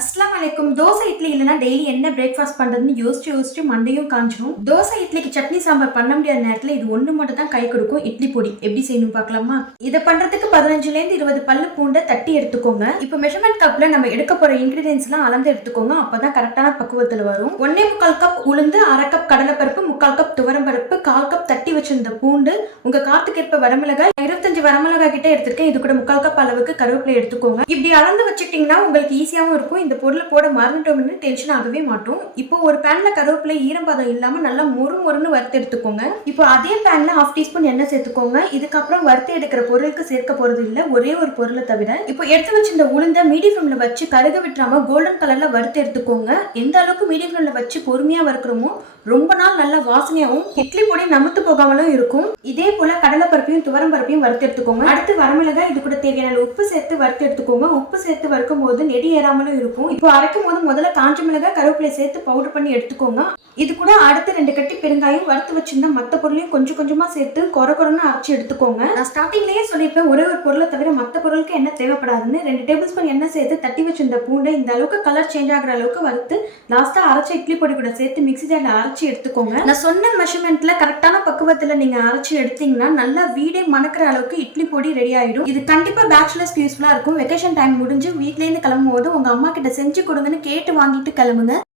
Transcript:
அஸ்லாம் வலைக்கும். தோசை இட்லி இல்லைன்னா டெய்லி என்ன பிரேக்ஃபாஸ்ட் பண்றதுன்னு யோசிச்சு மண்டையும் காஞ்சிரும். தோசை இட்லிக்கு சட்னி சாம்பார் பண்ண முடியாத நேரத்துல இது ஒண்ணு மட்டும் தான் கை கொடுக்கும். இட்லி பொடி எப்படி செய்யணும் பார்க்கலாமா? இதை பண்றதுக்கு 15 பல்லு பூண்டை தட்டி எடுத்துக்கோங்க. இப்போ மெஷர்மெண்ட் கப்ல நம்ம எடுக்க போற இன்கிரீடியன்ஸ் எல்லாம் அளந்து எடுத்துக்கோங்க. அப்பதான் கரெக்டான பக்குவத்துல வரும். 1.25 கப் உளுந்து, 1/2 கப் கடலைப்பருப்பு, 3/4 கப் துவரம்பருப்பு, 1/4 கப் தட்டி வச்சிருந்த பூண்டு, உங்க காரத்துக்கேற்ப வரமிளகாய், 25 வரமிளகாய் கிட்ட எடுத்திருக்கேன். இது கூட 3/4 கப் அளவுக்கு கருவேப்பிலை எடுத்துக்கோங்க. இப்படி அளந்து வச்சுட்டீங்கன்னா உங்களுக்கு ஈஸியாவும் இருக்கும். இந்த பொருளை போட மறந்துட்டோம்னு டென்ஷன் ஆகவே மாட்டோம். இப்போ ஒரு பேன்ல கருவேப்பிலை ஈரப்பதம் இல்லாம நல்லா மொறுன்னு வறுத்து எடுத்துக்கோங்க. இப்போ அதே பேன்ல 1/2 டீஸ்பூன் எண்ணெய் சேர்த்துக்கோங்க. இதுக்கப்புறம் வறுத்து எடுக்கிற பொருளுக்கு சேர்க்க போறது இல்ல, ஒரே ஒரு பொருளை தவிர. இப்போ எடுத்து வச்சிருந்த உளுந்த மீடியம் ஃப்ளேம்ல வச்சு கருக விட்டுறாம கோல்டன் கலர்ல வறுத்து எடுத்துக்கோங்க. எந்த அளவுக்கு மீடியம் ஃப்ளேம்ல வச்சு பொறுமையா வறுக்கிறோமோ ரொம்ப நாள் நல்ல வாசனையாகவும் இட்லி பொடி நமுத்து போகாமலும் இருக்கும். இதே போல கடலைப்பருப்பையும் துவரம் பருப்பையும் வறுத்து எடுத்துக்கோங்க. அடுத்து வரமிளகாய், இது கூட தேவையான உப்பு சேர்த்து வறுத்து எடுத்துக்கோங்க. உப்பு சேர்த்து வறுக்கும் போது நெடி ஏறாமலும் இருக்கும். இப்போ அரைக்கும் போது முதல்ல காஞ்ச மிளகாய், கருவேப்பிலை சேர்த்து பவுடர் பண்ணி எடுத்துக்கோங்க. இது கூட அடுத்து 2 கட்டி பெருங்காயம், வறுத்து வச்சிருந்த மத்த பொருளையும் கொஞ்சமா சேர்த்து கொரன்னு அரைச்சு எடுத்துக்கோங்க. நான் ஸ்டார்டிங்லயே சொல்லியிருப்பேன், ஒரே ஒரு பொருளை தவிர மத்த பொருளுக்கு என்ன தேவைப்படாதுன்னு. 2 டேபிள் ஸ்பூன் எண்ணெய் சேர்த்து தட்டி வச்சிருந்த பூண்டை இந்த அளவுக்கு கலர் சேஞ்ச் ஆகிற அளவுக்கு வறுத்து லாஸ்டா அரைச்ச இட்லி பொடி கூட சேர்த்து மிக்ஸி ஜார்ல அரைச்சு எடுத்துக்கோங்க. நான் சொன்ன மெஷர்மெண்ட்ல கரெக்டான பக்குவத்துல நீங்க அரைச்சு எடுத்தீங்கன்னா நல்லா வீடே மணக்கிற அளவுக்கு இட்லி பொடி ரெடி ஆயிடும். இது கண்டிப்பா பேச்சுலர்ஸ்க்கு யூஸ்ஃபுல்லா இருக்கும். வெக்கேஷன் டைம் முடிஞ்சு வீட்ல இருந்து கிளம்பும் போது உங்க அம்மா கிட்ட செஞ்சு கொடுங்கன்னு கேட்டு வாங்கிட்டு கிளம்புங்க.